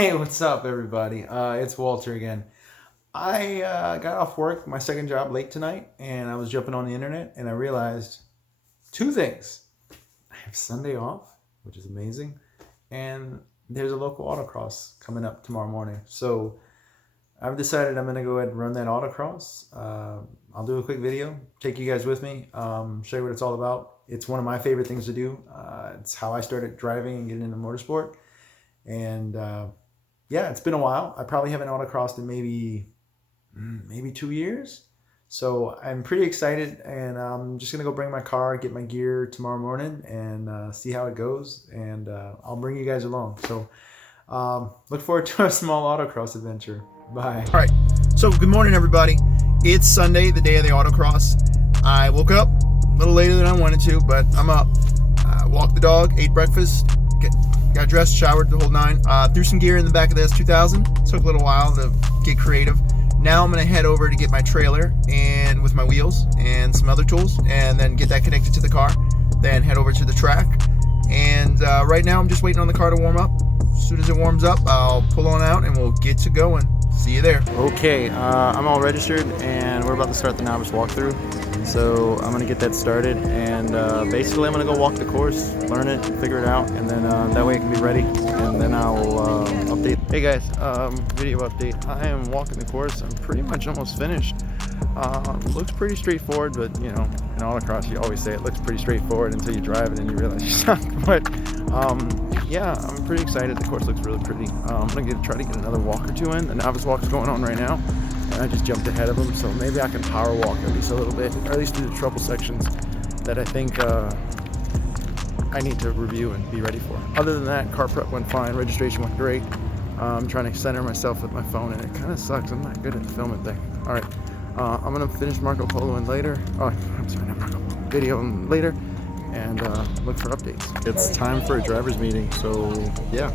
Hey, what's up, everybody? It's Walter again. I got off work, my second job, late tonight, and I was jumping on the internet, and I realized two things. I have Sunday off, which is amazing, and there's a local autocross coming up tomorrow morning. So I've decided I'm going to go ahead and run that autocross. I'll do a quick video, take you guys with me, show you what it's all about. It's one of my favorite things to do. It's how I started driving and getting into motorsport. And yeah, it's been a while. I probably haven't autocrossed in maybe 2 years. So I'm pretty excited, and I'm just gonna go bring my car, get my gear tomorrow morning, and see how it goes. And I'll bring you guys along. So look forward to a small autocross adventure. Bye. All right. So good morning, everybody. It's Sunday, the day of the autocross. I woke up a little later than I wanted to, but I'm up. Walked the dog, ate breakfast, got dressed, showered, the whole nine. Threw some gear in the back of the S2000. Took a little while to get creative. Now I'm gonna head over to get my trailer and with my wheels and some other tools, and then get that connected to the car. Then head over to the track. And right now I'm just waiting on the car to warm up. As soon as it warms up, I'll pull on out and we'll get to going. See you there. Okay, I'm all registered, and we're about to start the novice walkthrough. So I'm gonna get that started, and basically I'm gonna go walk the course, learn it, figure it out, and then that way it can be ready, and then I'll update. Hey guys, video update. I am walking the course. I'm pretty much almost finished. Looks pretty straightforward, but you know, in autocross you always say it looks pretty straightforward until you drive it and you realize you suck. But yeah, I'm pretty excited. The course looks really pretty. I'm gonna try to get another walk or two in. The novice walk is going on right now, and I just jumped ahead of them, so maybe I can power walk at least a little bit, or at least do the trouble sections that I think I need to review and be ready for. Other than that, car prep went fine. Registration went great. I'm trying to center myself with my phone, and it kind of sucks. I'm not good at the filming thing. All right, I'm gonna finish Marco Polo in later. Oh, I'm sorry, not Marco Polo. Video in later, and look for updates. It's time for a driver's meeting, so yeah.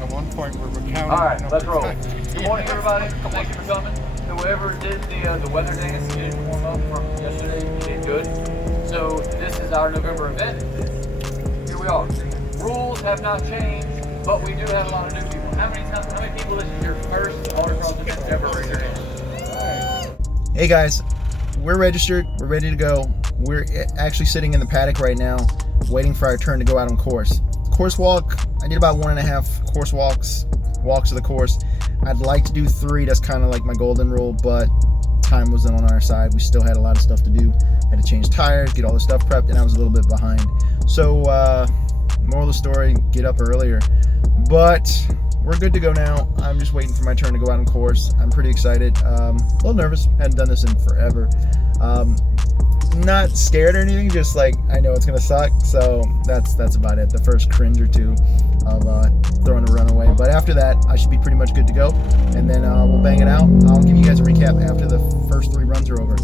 At one point we were counting. All right, let's roll. Good morning, everybody. Thank you for coming. Whoever did the weather dance, you didn't warm up from yesterday, you did good. So this is our November event. Here we are. Rules have not changed, but we do have a lot of new people. How many people, this is your first autocross event ever? Raise your hand. Hey guys, we're registered. We're ready to go. We're actually sitting in the paddock right now, waiting for our turn to go out on course. Course walk, I did about 1.5 course walks of the course. I'd like to do 3. That's kind of like my golden rule, but time wasn't on our side. We still had a lot of stuff to do. Had to change tires, get all the stuff prepped, and I was a little bit behind. So moral of the story, get up earlier. But we're good to go now. I'm just waiting for my turn to go out on course. I'm pretty excited. A little nervous. Hadn't done this in forever. Not scared or anything, just like I know it's gonna suck, so that's about it. The first cringe or two of throwing a runaway, but after that I should be pretty much good to go, and then we'll bang it out. I'll give you guys a recap after the first 3 runs are over.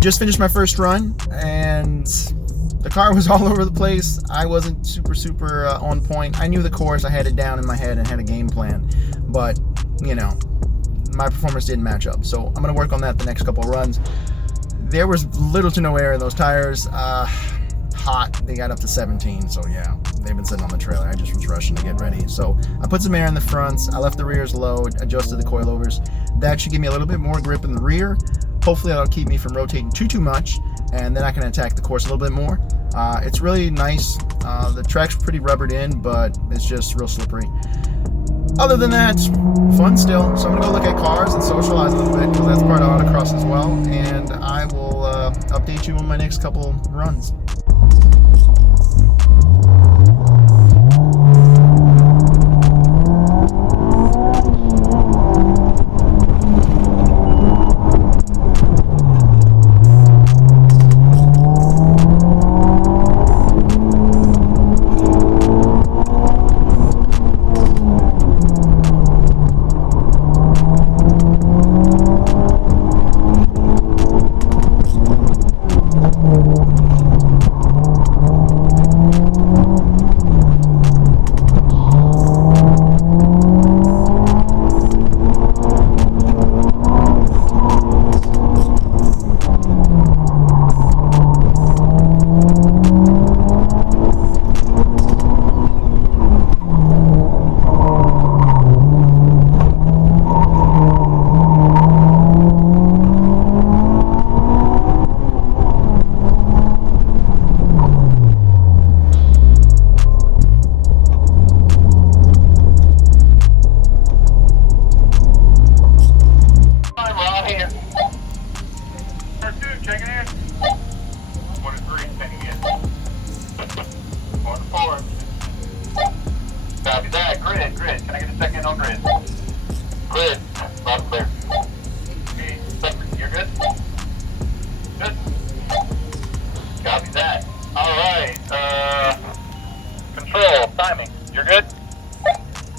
Just finished my first run, and the car was all over the place. I wasn't super on point. I knew the course. I had it down in my head and had a game plan, but you know, my performance didn't match up. So I'm gonna work on that the next couple of runs. There was little to no air in those tires. Hot. They got up to 17, so yeah, they've been sitting on the trailer. I just was rushing to get ready. So I put some air in the fronts. I left the rears low, adjusted the coilovers. That should give me a little bit more grip in the rear. Hopefully that'll keep me from rotating too much, and then I can attack the course a little bit more. It's really nice. The track's pretty rubbered in, but it's just real slippery. Other than that, fun still. So I'm gonna go look at cars and socialize a little bit because that's part of autocross as well. And I will update you on my next couple runs.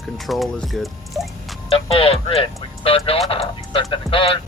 Control is good. 10-4, grid. We can start going. You can start setting the cars.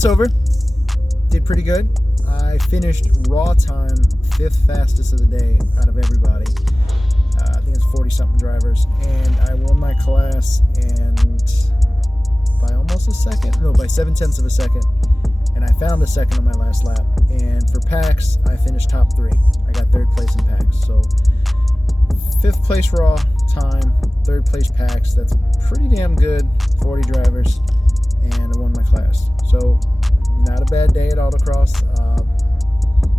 event's over. Did pretty good. I finished raw time 5th fastest of the day out of everybody. I think it's 40-something drivers, and I won my class, and by almost a second, no, by 0.7 of a second, and I found a second on my last lap. And for packs, I finished top 3. I got 3rd place in packs. So 5th place raw time, 3rd place packs. That's pretty damn good. 40 drivers, and I won my class. So not a bad day at Autocross.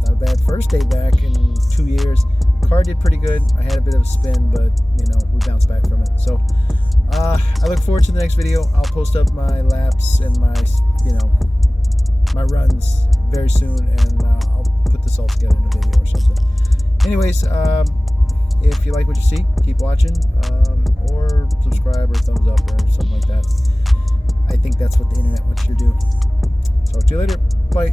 Not a bad first day back in 2 years. Car did pretty good. I had a bit of a spin, but you know, we bounced back from it. So I look forward to the next video. I'll post up my laps and my, you know, my runs very soon, and I'll put this all together in a video or something. Anyways, if you like what you see, keep watching, or subscribe or thumbs up or something like that. I think that's what the internet wants you to do. Talk to you later. Bye.